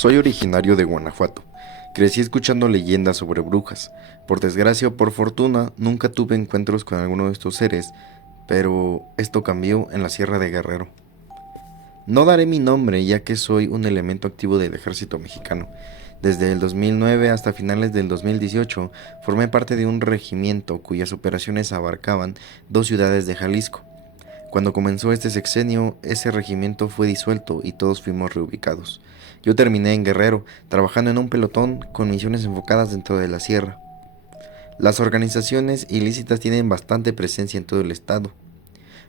Soy originario de Guanajuato. Crecí escuchando leyendas sobre brujas. Por desgracia o por fortuna, nunca tuve encuentros con alguno de estos seres, pero esto cambió en la Sierra de Guerrero. No daré mi nombre ya que soy un elemento activo del ejército mexicano. Desde el 2009 hasta finales del 2018 formé parte de un regimiento cuyas operaciones abarcaban dos ciudades de Jalisco. Cuando comenzó este sexenio, ese regimiento fue disuelto y todos fuimos reubicados. Yo terminé en Guerrero, trabajando en un pelotón con misiones enfocadas dentro de la sierra. Las organizaciones ilícitas tienen bastante presencia en todo el estado,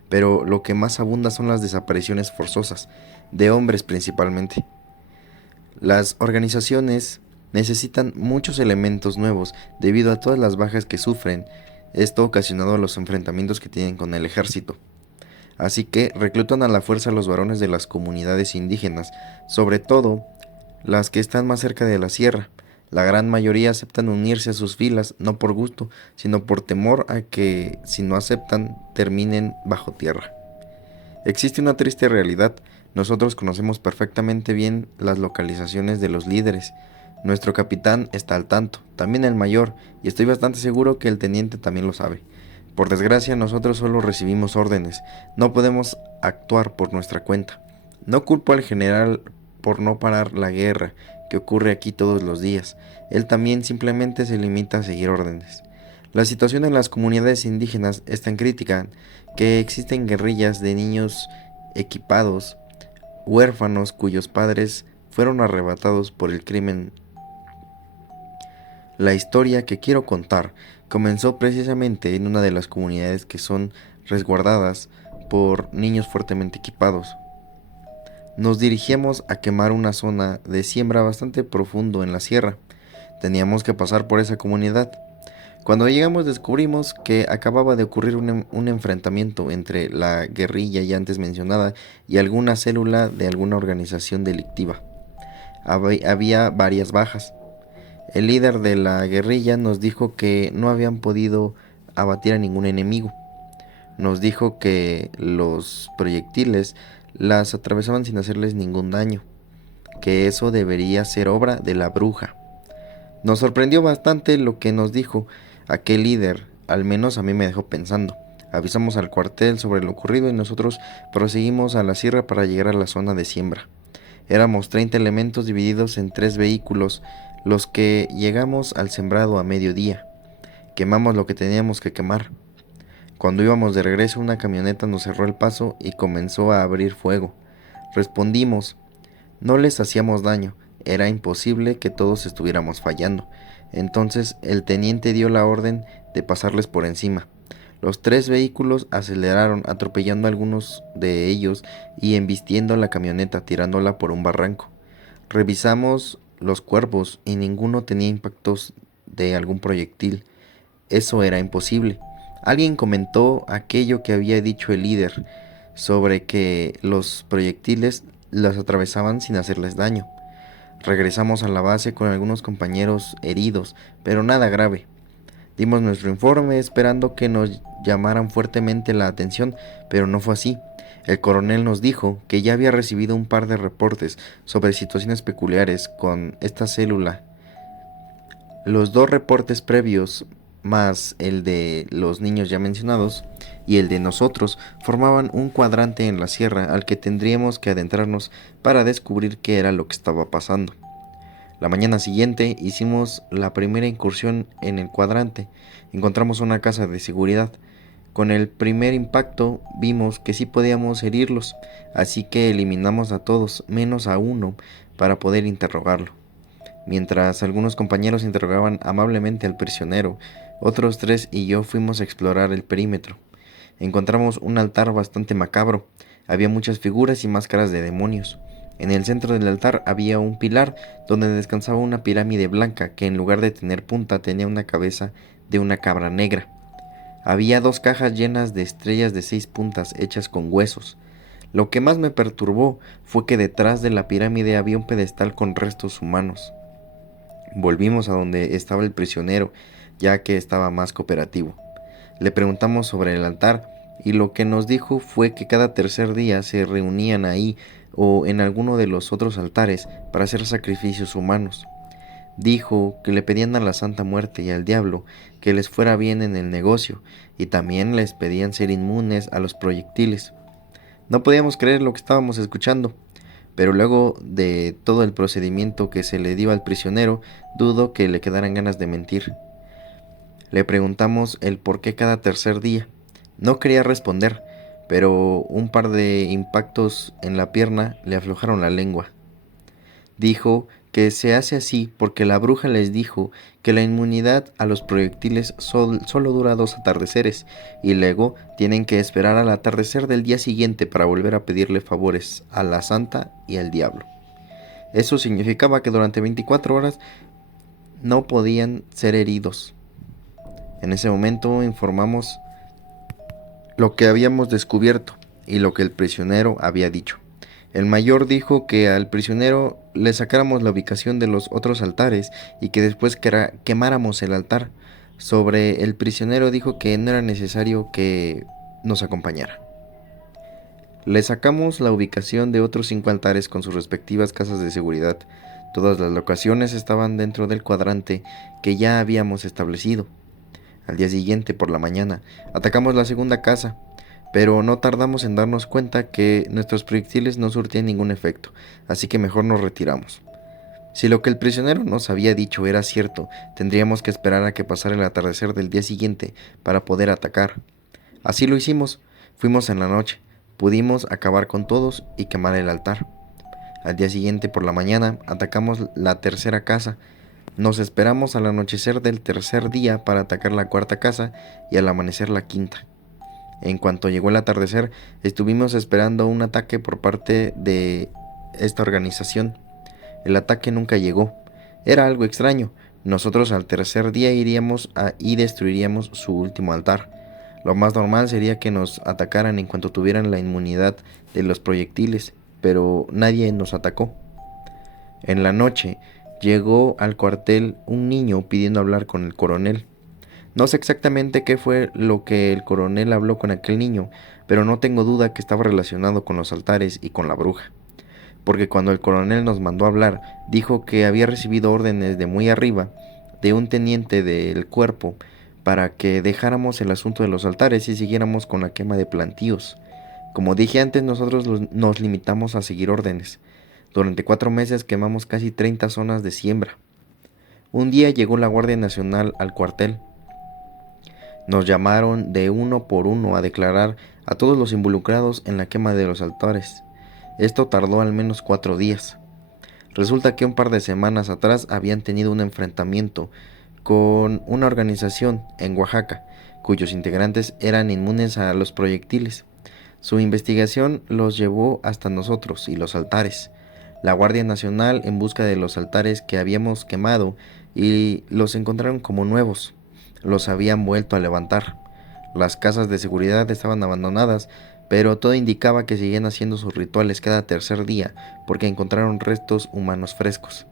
pero lo que más abunda son las desapariciones forzosas, de hombres principalmente. Las organizaciones necesitan muchos elementos nuevos debido a todas las bajas que sufren, esto ocasionado a los enfrentamientos que tienen con el ejército. Así que reclutan a la fuerza a los varones de las comunidades indígenas, sobre todo las que están más cerca de la sierra. La gran mayoría aceptan unirse a sus filas, no por gusto, sino por temor a que, si no aceptan, terminen bajo tierra. Existe una triste realidad. Nosotros conocemos perfectamente bien las localizaciones de los líderes. Nuestro capitán está al tanto, también el mayor, y estoy bastante seguro que el teniente también lo sabe. Por desgracia, nosotros solo recibimos órdenes, no podemos actuar por nuestra cuenta. No culpo al general por no parar la guerra que ocurre aquí todos los días. Él también simplemente se limita a seguir órdenes. La situación en las comunidades indígenas es tan crítica que existen guerrillas de niños equipados, huérfanos cuyos padres fueron arrebatados por el crimen. La historia que quiero contar comenzó precisamente en una de las comunidades que son resguardadas por niños fuertemente equipados. Nos dirigíamos a quemar una zona de siembra bastante profundo en la sierra. Teníamos que pasar por esa comunidad. Cuando llegamos descubrimos que acababa de ocurrir un enfrentamiento entre la guerrilla ya antes mencionada y alguna célula de alguna organización delictiva. Había varias bajas. El líder de la guerrilla nos dijo que no habían podido abatir a ningún enemigo. Nos dijo que los proyectiles las atravesaban sin hacerles ningún daño, que eso debería ser obra de la bruja. Nos sorprendió bastante lo que nos dijo aquel líder, al menos a mí me dejó pensando. Avisamos al cuartel sobre lo ocurrido y nosotros proseguimos a la sierra para llegar a la zona de siembra. Éramos 30 elementos divididos en 3 vehículos, los que llegamos al sembrado a mediodía. Quemamos lo que teníamos que quemar. Cuando íbamos de regreso, una camioneta nos cerró el paso y comenzó a abrir fuego. Respondimos. No les hacíamos daño, era imposible que todos estuviéramos fallando. Entonces el teniente dio la orden de pasarles por encima. Los 3 vehículos aceleraron, atropellando a algunos de ellos y embistiendo la camioneta, tirándola por un barranco. Revisamos los cuerpos y ninguno tenía impactos de algún proyectil. Eso era imposible. Alguien comentó aquello que había dicho el líder sobre que los proyectiles las atravesaban sin hacerles daño. Regresamos a la base con algunos compañeros heridos, pero nada grave. Dimos nuestro informe esperando que nos llamaran fuertemente la atención, pero no fue así. El coronel nos dijo que ya había recibido un par de reportes sobre situaciones peculiares con esta célula. Los 2 reportes previos, más el de los niños ya mencionados y el de nosotros, formaban un cuadrante en la sierra al que tendríamos que adentrarnos para descubrir qué era lo que estaba pasando. La mañana siguiente hicimos la primera incursión en el cuadrante. Encontramos una casa de seguridad. Con el primer impacto vimos que sí podíamos herirlos, así que eliminamos a todos, menos a uno, para poder interrogarlo. Mientras algunos compañeros interrogaban amablemente al prisionero, otros 3 y yo fuimos a explorar el perímetro. Encontramos un altar bastante macabro. Había muchas figuras y máscaras de demonios. En el centro del altar había un pilar donde descansaba una pirámide blanca que en lugar de tener punta tenía una cabeza de una cabra negra. Había 2 cajas llenas de estrellas de 6 puntas hechas con huesos. Lo que más me perturbó fue que detrás de la pirámide había un pedestal con restos humanos. Volvimos a donde estaba el prisionero, ya que estaba más cooperativo. Le preguntamos sobre el altar y lo que nos dijo fue que cada tercer día se reunían ahí o en alguno de los otros altares para hacer sacrificios humanos. Dijo que le pedían a la Santa Muerte y al diablo que les fuera bien en el negocio, y también les pedían ser inmunes a los proyectiles. No podíamos creer lo que estábamos escuchando, pero luego de todo el procedimiento que se le dio al prisionero, dudo que le quedaran ganas de mentir. Le preguntamos el por qué cada tercer día. No quería responder, pero un par de impactos en la pierna le aflojaron la lengua. Dijo que se hace así porque la bruja les dijo que la inmunidad a los proyectiles solo dura 2 atardeceres y luego tienen que esperar al atardecer del día siguiente para volver a pedirle favores a la santa y al diablo. Eso significaba que durante 24 horas no podían ser heridos. En ese momento informamos lo que habíamos descubierto y lo que el prisionero había dicho. El mayor dijo que al prisionero le sacáramos la ubicación de los otros altares y que después quemáramos el altar. Sobre el prisionero dijo que no era necesario que nos acompañara. Le sacamos la ubicación de otros 5 altares con sus respectivas casas de seguridad. Todas las locaciones estaban dentro del cuadrante que ya habíamos establecido. Al día siguiente, por la mañana, atacamos la segunda casa, pero no tardamos en darnos cuenta que nuestros proyectiles no surtían ningún efecto, así que mejor nos retiramos. Si lo que el prisionero nos había dicho era cierto, tendríamos que esperar a que pasara el atardecer del día siguiente para poder atacar. Así lo hicimos, fuimos en la noche, pudimos acabar con todos y quemar el altar. Al día siguiente por la mañana atacamos la tercera casa. Nos esperamos al anochecer del tercer día para atacar la cuarta casa y al amanecer la quinta. En cuanto llegó el atardecer, estuvimos esperando un ataque por parte de esta organización. El ataque nunca llegó. Era algo extraño. Nosotros al tercer día iríamos y destruiríamos su último altar. Lo más normal sería que nos atacaran en cuanto tuvieran la inmunidad de los proyectiles, pero nadie nos atacó. En la noche, llegó al cuartel un niño pidiendo hablar con el coronel. No sé exactamente qué fue lo que el coronel habló con aquel niño, pero no tengo duda que estaba relacionado con los altares y con la bruja. Porque cuando el coronel nos mandó a hablar, dijo que había recibido órdenes de muy arriba, de un teniente del cuerpo, para que dejáramos el asunto de los altares y siguiéramos con la quema de plantíos. Como dije antes, nosotros nos limitamos a seguir órdenes. Durante 4 meses quemamos casi 30 zonas de siembra. Un día llegó la Guardia Nacional al cuartel. Nos llamaron de uno por uno a declarar a todos los involucrados en la quema de los altares. Esto tardó al menos 4 días. Resulta que un par de semanas atrás habían tenido un enfrentamiento con una organización en Oaxaca, cuyos integrantes eran inmunes a los proyectiles. Su investigación los llevó hasta nosotros y los altares. La Guardia Nacional en busca de los altares que habíamos quemado y los encontraron como nuevos. Los habían vuelto a levantar. Las casas de seguridad estaban abandonadas, pero todo indicaba que seguían haciendo sus rituales cada tercer día porque encontraron restos humanos frescos.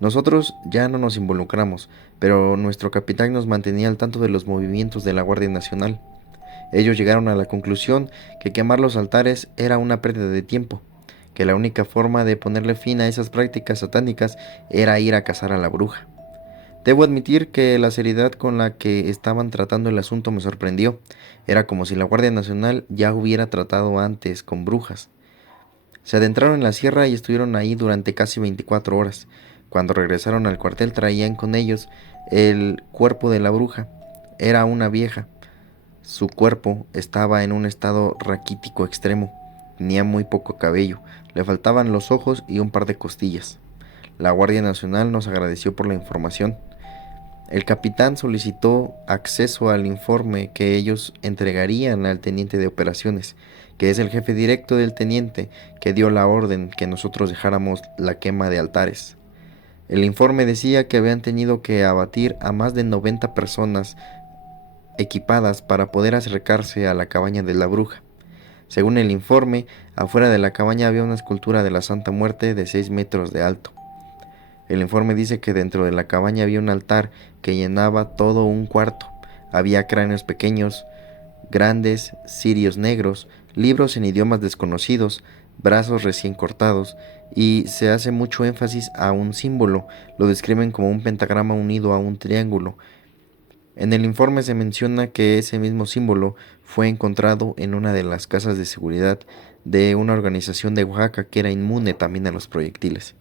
Nosotros ya no nos involucramos, pero nuestro capitán nos mantenía al tanto de los movimientos de la Guardia Nacional. Ellos llegaron a la conclusión que quemar los altares era una pérdida de tiempo, que la única forma de ponerle fin a esas prácticas satánicas era ir a cazar a la bruja. Debo admitir que la seriedad con la que estaban tratando el asunto me sorprendió. Era como si la Guardia Nacional ya hubiera tratado antes con brujas. Se adentraron en la sierra y estuvieron ahí durante casi 24 horas. Cuando regresaron al cuartel traían con ellos el cuerpo de la bruja. Era una vieja. Su cuerpo estaba en un estado raquítico extremo. Tenía muy poco cabello, le faltaban los ojos y un par de costillas. La Guardia Nacional nos agradeció por la información. El capitán solicitó acceso al informe que ellos entregarían al teniente de operaciones, que es el jefe directo del teniente que dio la orden que nosotros dejáramos la quema de altares. El informe decía que habían tenido que abatir a más de 90 personas equipadas para poder acercarse a la cabaña de la bruja. Según el informe, afuera de la cabaña había una escultura de la Santa Muerte de 6 metros de alto. El informe dice que dentro de la cabaña había un altar que llenaba todo un cuarto. Había cráneos pequeños, grandes, cirios negros, libros en idiomas desconocidos, brazos recién cortados, y se hace mucho énfasis a un símbolo, lo describen como un pentagrama unido a un triángulo. En el informe se menciona que ese mismo símbolo fue encontrado en una de las casas de seguridad de una organización de Oaxaca que era inmune también a los proyectiles.